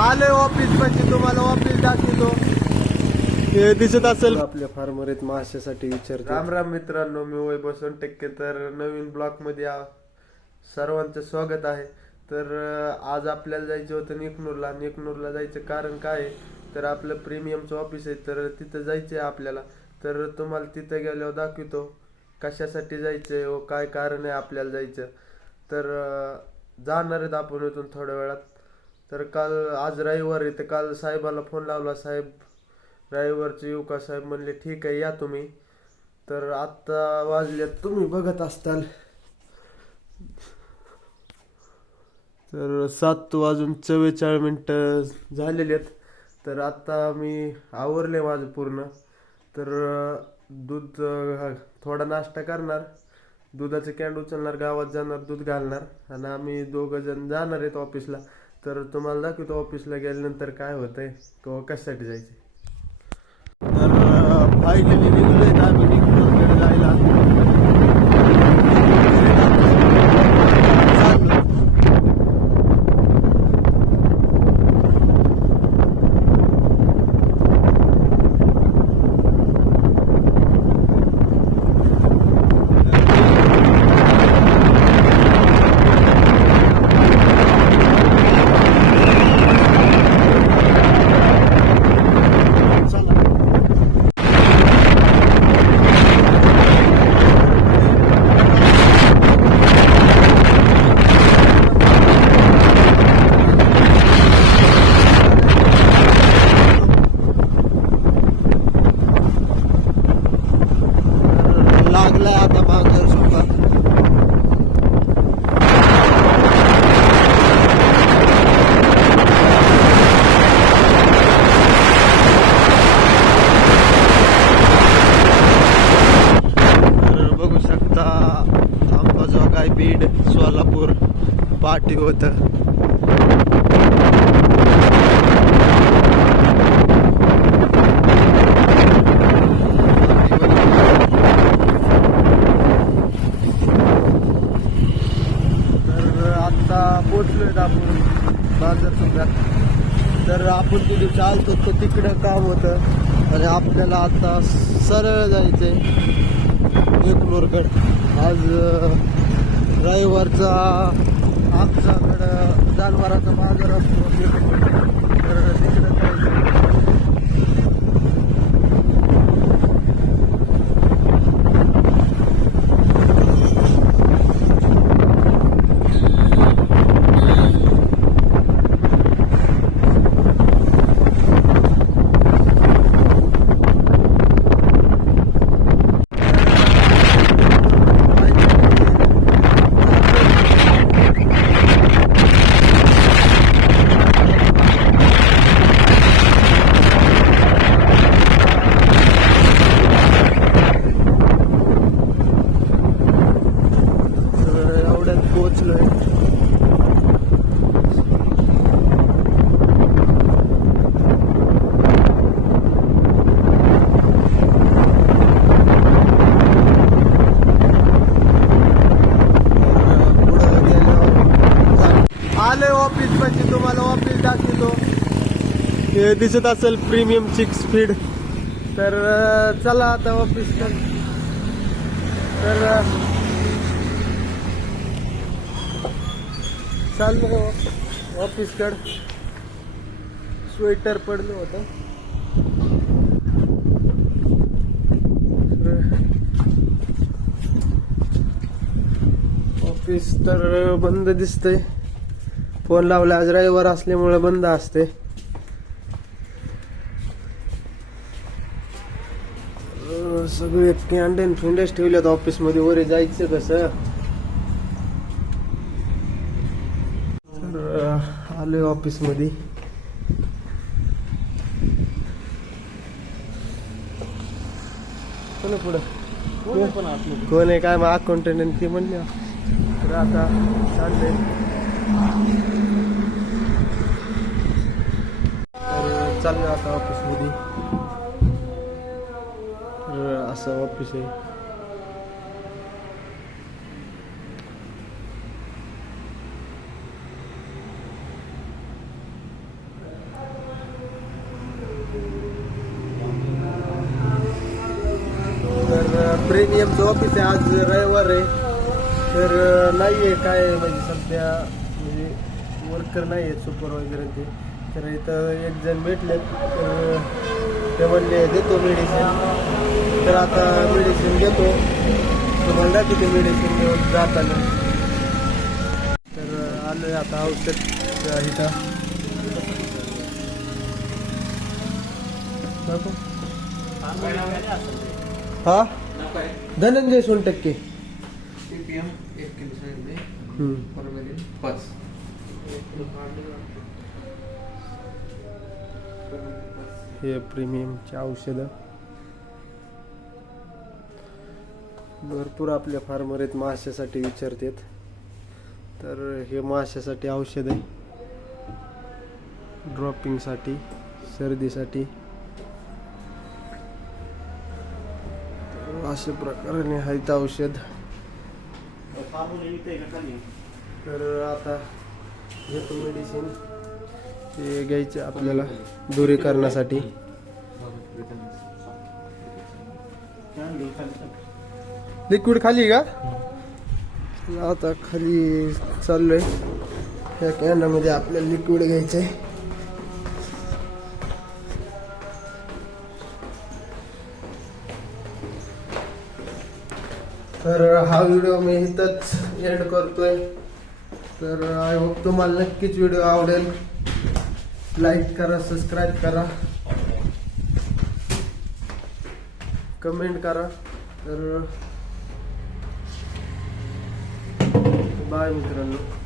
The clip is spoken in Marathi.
आलोय ऑफिसमध्ये तुम्हाला ऑफिस दाखवतो. हे दिसत असेल. आपल्या फार्मर आहेत माशासाठी विचारतो राम राम मित्रांनो मी वैभव टक्के तर नवीन ब्लॉकमध्ये आ- सर्वांचं स्वागत आहे. तर आज आपल्याला जायचं होतं निकनूरला. निकनूरला जायचं कारण काय आहे? तर आपलं प्रीमियमचं ऑफिस आहे तर तिथं जायचं आहे आपल्याला. तर तुम्हाला तिथं गेल्यावर दाखवतो कशासाठी जायचंय व काय कारण आहे आपल्याला जायचं. तर जाणार आहेत आपण इथून थोड्या वेळात. तर काल आज रविवार आहे तर काल साहेबाला फोन लावला. साहेब रविवारचे येऊ का? साहेब म्हणले ठीक आहे या तुम्ही. तर आत्ता वाजले तुम्ही बघत असताल. तर सात वाजून चव्वेचाळीस मिनटं झालेली आहेत. तर आत्ता मी आवरले माझं पूर्ण. तर दूध थोडा नाश्ता करणार. दुधाचं कॅन्ड उचलणार गावात जाणार दूध घालणार. आणि आम्ही दोघं जण जाणार आहेत ऑफिसला तर तुम्हाला दाखवतो ऑफिसला गेल्यानंतर काय होतंय किंवा कशासाठी जायचं तर फायनली निघलोय आम्ही निघून जायला. पाठी होतं. तर आपण तर आपण तिथे चालतो तर तिकडं काम होतं. आणि आपल्याला आता सरळ जायचंय एकलोरकड आज रविवारचा रविवारचा आमच्याकडं जानवराचा बाजार असतो तर तिकडं जायचं तर एवढ्यात पोहोचलोय आलोय ऑफिसमध्ये तुम्हाला ऑफिस दाखवतो हे दिसत असेल प्रीमियम चिक स्पीड तर चला आता ऑफिस तर अं, चाललो ऑफिसकड स्वेटर पडलं होतं. ऑफिस तर बंद दिसतंय. फोन लावला आज रविवार असल्यामुळे बंद असते सगळे कॅन्डेन फिंडेस ठेवल्यात ऑफिसमध्ये वरे जायचं कसं? तर आलोय ऑफिसमध्ये कोण आहे पुढं? कोण आहे काय मग अकाउंटंट ते म्हणले. तर आता चाललंय. तर चाललोय आता ऑफिस चं ऑफिस आहे. जो ऑफिस आहे. आज रविवार आहे. तर नाही आहे काय म्हणजे सध्या म्हणजे वर्कर नाही आहेत वगैरे ते. तर इथं एक जण भेटलेत. तर ते म्हणले देतो मेडिसिन तर आता मेडिसिन देतो. तुम्हाला दाखवते मेडिसिन घेऊन जाताना. तर अं, आलोय आता औषध इथं. हा? धनंजय हम्म. फॉर्मॅलिन पाच. हे प्रीमियमची औषधं. भरपूर आपल्या फार्मर आहेत माशासाठी विचारतात. तर हे माशासाठी औषध आहे. ड्रॉपिंगसाठी सर्दीसाठी. तर अशा प्रकाराने आहेत औषध. तर आता घेतो मेडिसिन ते घ्यायचे आपल्याला दुरी करण्यासाठी लिक्विड खाली का? आता खाली चाललोय. या कॅनमध्ये आपल्याला लिक्विड घ्यायचंय. तर हा व्हिडिओ मी इथंच एंड करतोय. तर आय होप तुम्हाला नक्कीच व्हिडिओ आवडेल. लाईक करा सबस्क्राईब करा. कमेंट करा. तर बाय मित्रांनो.